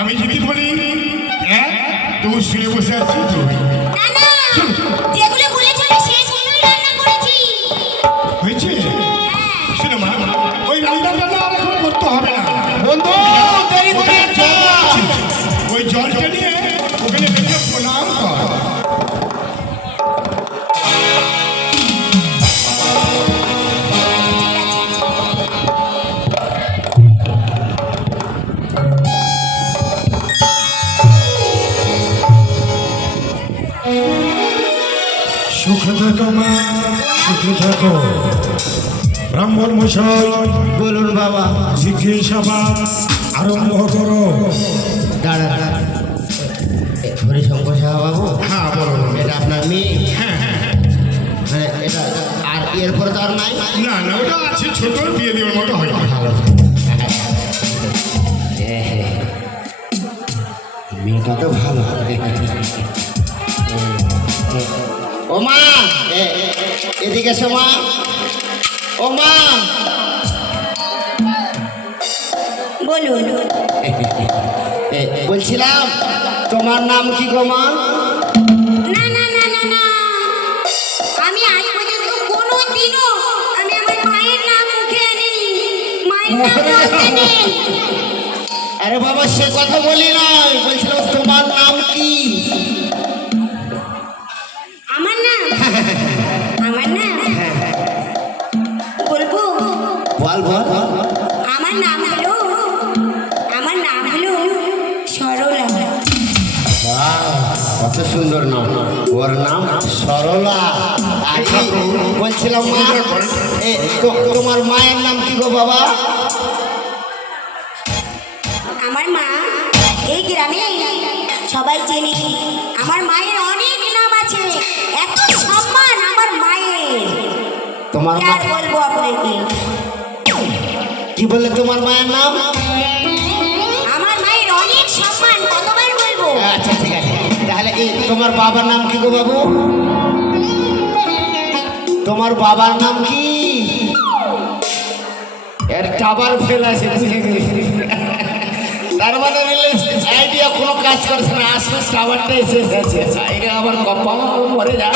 আমি যদি বলি হ্যাঁ তুমি শুয়ে বসে আছি তো না না যেগুলো বলেছো সেগুলোই রান্না করেছি। হয়েছে শোনো মা, ওই রান্নাটা না আর এখন করতে হবে না বন্ধু দেরি করে যাচ্ছ। ওই জলটা নিয়ে ওখানে বেঁচে প্রণাম কর। সুখে থাকো মা, সুখে থাকো। ব্রাহ্মণ মশাই বলুন বাবা। জিজ্ঞাসাবাদ আরম্ভ করো। দাঁড়া হরিশঙ্কর সাহা বাবু, হ্যাঁ বলো। এটা আপনার মেয়ে? হ্যাঁ হ্যাঁ মানে এটা আর এরপরে তো আর নাই? না না ওটা আছে, ছোট বিয়ে দেওয়ার মতো হয় না। ভালো। মেয়েটা তো ভালো। ও মা, এদিকে এসো মা। ও মা, বলুন। বলছিলাম তোমার নাম কি গো মা? না না না না না, আমি আজ পর্যন্ত কোনো দিনও আমি আমার মায়ের নাম মুখে আনিনি। মায়ের নাম বলতে নেই। আরে বাবা সে কথা বলি নাই, বলছিলাম তোমার নাম কি? আমার নাম আমার নাম বলবো? বল বল। আমার নাম হলো সরলা। কত সুন্দর নাম। ওর নাম সরলা। আচ্ছা বলছিলাম মা, তোমার মায়ের নাম কি গো বাবা? আমার মা এই গ্রামে সবাই চেনে। আমার মায়ের অনেক নাম আছে, এত সম্মান আমার মায়ের। তোমার কি মা আর বলবো আপনাকে? কি বললে তোমার মায়ের নাম? আমার মায়ের অনেক সম্মান, কতবার বলবো? আচ্ছা ঠিক আছে, তাহলে এই তোমার বাবার নাম কি গো বাবু? তোমার বাবার নাম কি? এর টাবার ফেল আছে, বুঝে গেছি। তার মানে আইডিয়া কোনো কাজ করছে না, আসলে টাওয়ারটা এসে গেছে। আবার কপাল পরে যা